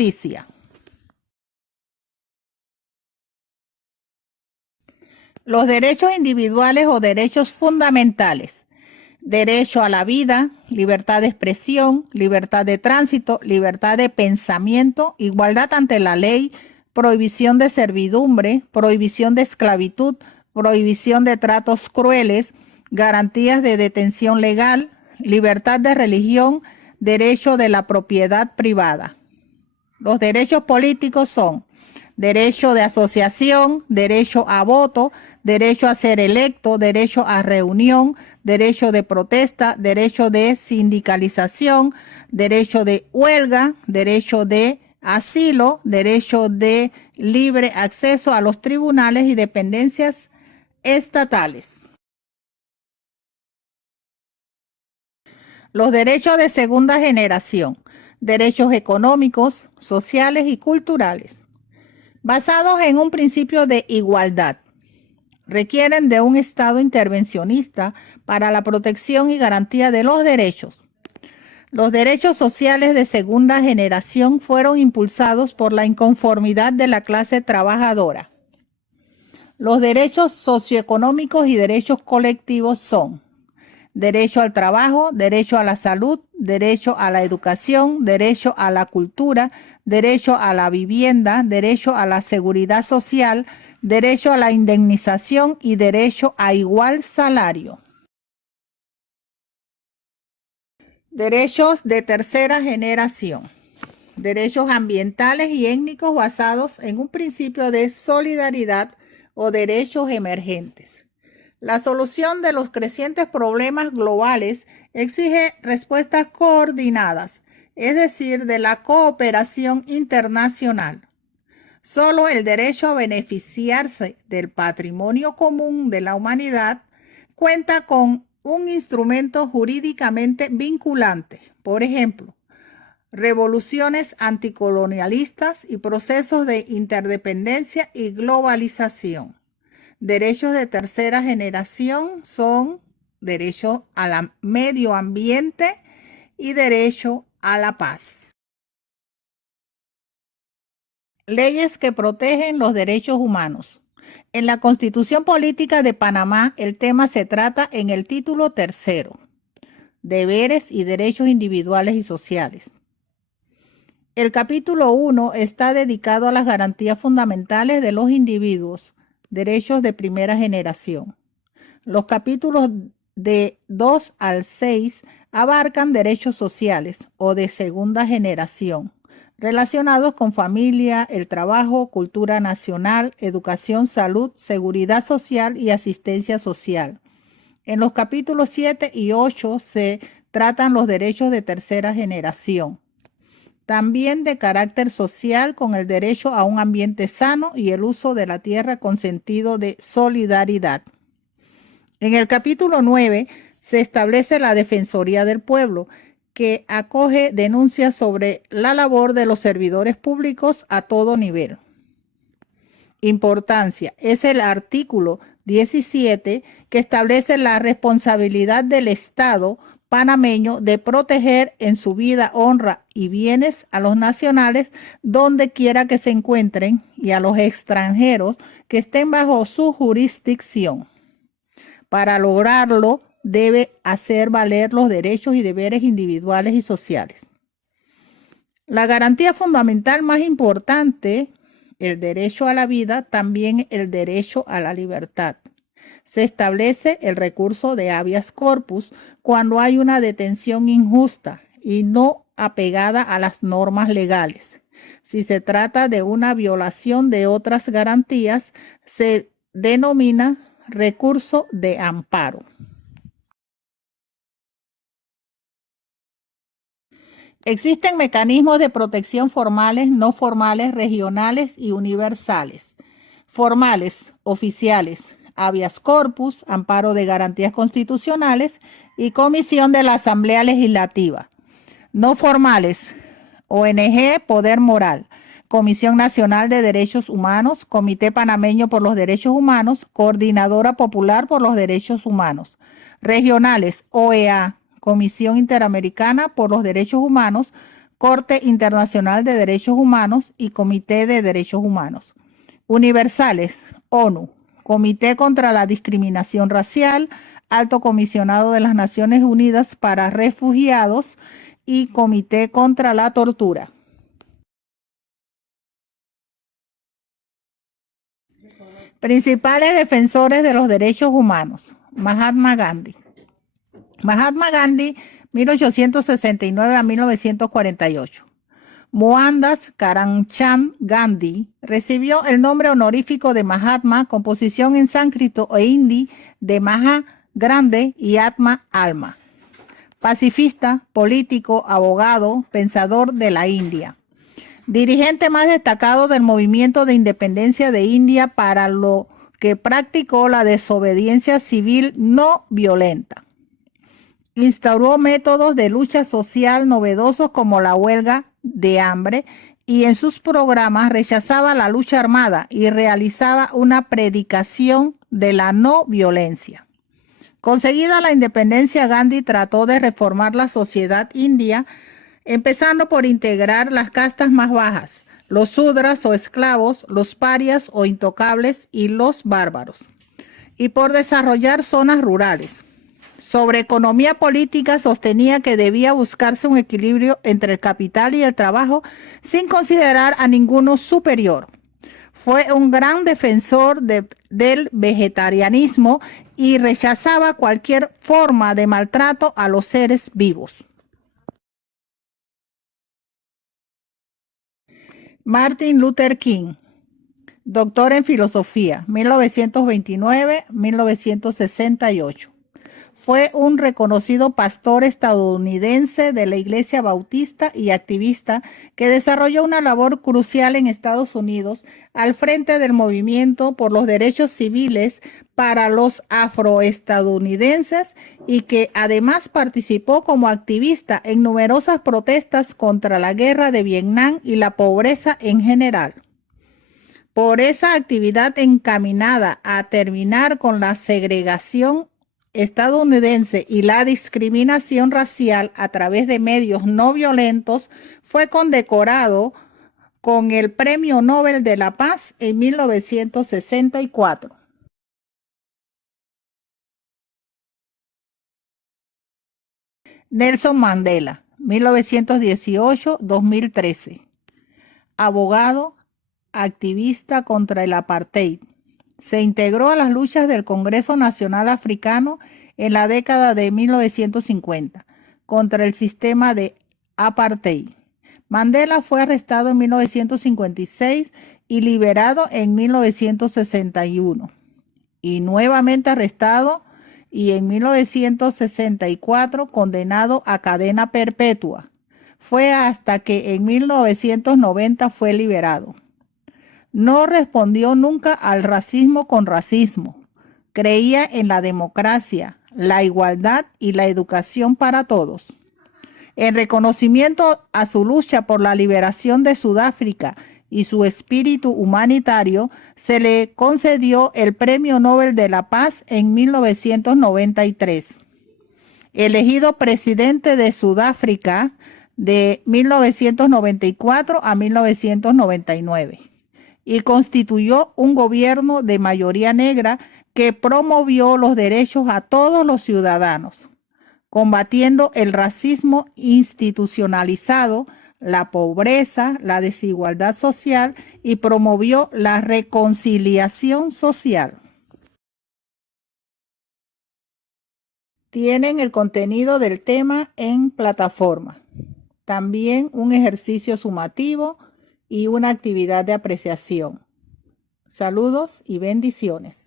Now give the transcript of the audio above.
justicia. Los derechos individuales o derechos fundamentales. Derecho a la vida, libertad de expresión, libertad de tránsito, libertad de pensamiento, igualdad ante la ley, prohibición de servidumbre, prohibición de esclavitud, prohibición de tratos crueles, garantías de detención legal, libertad de religión, derecho de la propiedad privada. Los derechos políticos son derecho de asociación, derecho a voto, derecho a ser electo, derecho a reunión, derecho de protesta, derecho de sindicalización, derecho de huelga, derecho de asilo, derecho de libre acceso a los tribunales y dependencias estatales. Los derechos de segunda generación, derechos económicos, sociales y culturales, basados en un principio de igualdad. Requieren de un Estado intervencionista para la protección y garantía de los derechos. Los derechos sociales de segunda generación fueron impulsados por la inconformidad de la clase trabajadora. Los derechos socioeconómicos y derechos colectivos son derecho al trabajo, derecho a la salud, derecho a la educación, derecho a la cultura, derecho a la vivienda, derecho a la seguridad social, derecho a la indemnización y derecho a igual salario. Derechos de tercera generación. Derechos ambientales y étnicos basados en un principio de solidaridad o derechos emergentes. La solución de los crecientes problemas globales exige respuestas coordinadas, es decir, de la cooperación internacional. Solo el derecho a beneficiarse del patrimonio común de la humanidad cuenta con un instrumento jurídicamente vinculante. Por ejemplo, revoluciones anticolonialistas y procesos de interdependencia y globalización. Derechos de tercera generación son derecho al medio ambiente y derecho a la paz. Leyes que protegen los derechos humanos. En la Constitución Política de Panamá, el tema se trata en el título 3, deberes y derechos individuales y sociales. El capítulo 1 está dedicado a las garantías fundamentales de los individuos, derechos de primera generación. Los capítulos de 2 al 6 abarcan derechos sociales o de segunda generación, relacionados con familia, el trabajo, cultura nacional, educación, salud, seguridad social y asistencia social. En los capítulos 7 y 8 se tratan los derechos de tercera generación, también de carácter social, con el derecho a un ambiente sano y el uso de la tierra con sentido de solidaridad. En el capítulo 9 se establece la Defensoría del Pueblo, que acoge denuncias sobre la labor de los servidores públicos a todo nivel. Importancia: es el artículo 17 que establece la responsabilidad del Estado panameño de proteger en su vida, honra y bienes a los nacionales donde quiera que se encuentren y a los extranjeros que estén bajo su jurisdicción. Para lograrlo, debe hacer valer los derechos y deberes individuales y sociales. La garantía fundamental más importante, el derecho a la vida, también el derecho a la libertad. Se establece el recurso de habeas corpus cuando hay una detención injusta y no apegada a las normas legales. Si se trata de una violación de otras garantías, se denomina recurso de amparo. Existen mecanismos de protección formales, no formales, regionales y universales. Formales, oficiales, habeas corpus, amparo de garantías constitucionales y comisión de la Asamblea Legislativa. No formales, ONG Poder Moral, Comisión Nacional de Derechos Humanos, Comité Panameño por los Derechos Humanos, Coordinadora Popular por los Derechos Humanos. Regionales, OEA, Comisión Interamericana por los Derechos Humanos, Corte Internacional de Derechos Humanos y Comité de Derechos Humanos. Universales, ONU, Comité contra la Discriminación Racial, Alto Comisionado de las Naciones Unidas para Refugiados y Comité contra la Tortura. Principales defensores de los derechos humanos. Mahatma Gandhi. Mahatma Gandhi, 1869 a 1948. Mohandas Karamchand Gandhi recibió el nombre honorífico de Mahatma, composición en sánscrito e hindi de Maha, grande, y Atma, alma. Pacifista, político, abogado, pensador de la India. Dirigente más destacado del movimiento de independencia de India, para lo que practicó la desobediencia civil no violenta. Instauró métodos de lucha social novedosos como la huelga de hambre, y en sus programas rechazaba la lucha armada y realizaba una predicación de la no violencia. Conseguida la independencia, Gandhi trató de reformar la sociedad india, empezando por integrar las castas más bajas, los sudras o esclavos, los parias o intocables y los bárbaros, y por desarrollar zonas rurales. Sobre economía política sostenía que debía buscarse un equilibrio entre el capital y el trabajo sin considerar a ninguno superior. Fue un gran defensor del vegetarianismo y rechazaba cualquier forma de maltrato a los seres vivos. Martin Luther King, doctor en filosofía, 1929-1968. Fue un reconocido pastor estadounidense de la Iglesia Bautista y activista que desarrolló una labor crucial en Estados Unidos al frente del movimiento por los derechos civiles para los afroestadounidenses, y que además participó como activista en numerosas protestas contra la guerra de Vietnam y la pobreza en general. Por esa actividad encaminada a terminar con la segregación estadounidense y la discriminación racial a través de medios no violentos, fue condecorado con el Premio Nobel de la Paz en 1964. Nelson Mandela, 1918-2013. Abogado, activista contra el apartheid. Se integró a las luchas del Congreso Nacional Africano en la década de 1950 contra el sistema de apartheid. Mandela fue arrestado en 1956 y liberado en 1961, y nuevamente arrestado, y en 1964 condenado a cadena perpetua. Fue hasta que en 1990 fue liberado. No respondió nunca al racismo con racismo. Creía en la democracia, la igualdad y la educación para todos. En reconocimiento a su lucha por la liberación de Sudáfrica y su espíritu humanitario, se le concedió el Premio Nobel de la Paz en 1993. Elegido presidente de Sudáfrica de 1994 a 1999. Y constituyó un gobierno de mayoría negra que promovió los derechos a todos los ciudadanos, combatiendo el racismo institucionalizado, la pobreza, la desigualdad social, y promovió la reconciliación social. Tienen el contenido del tema en plataforma. También un ejercicio sumativo y una actividad de apreciación. Saludos y bendiciones.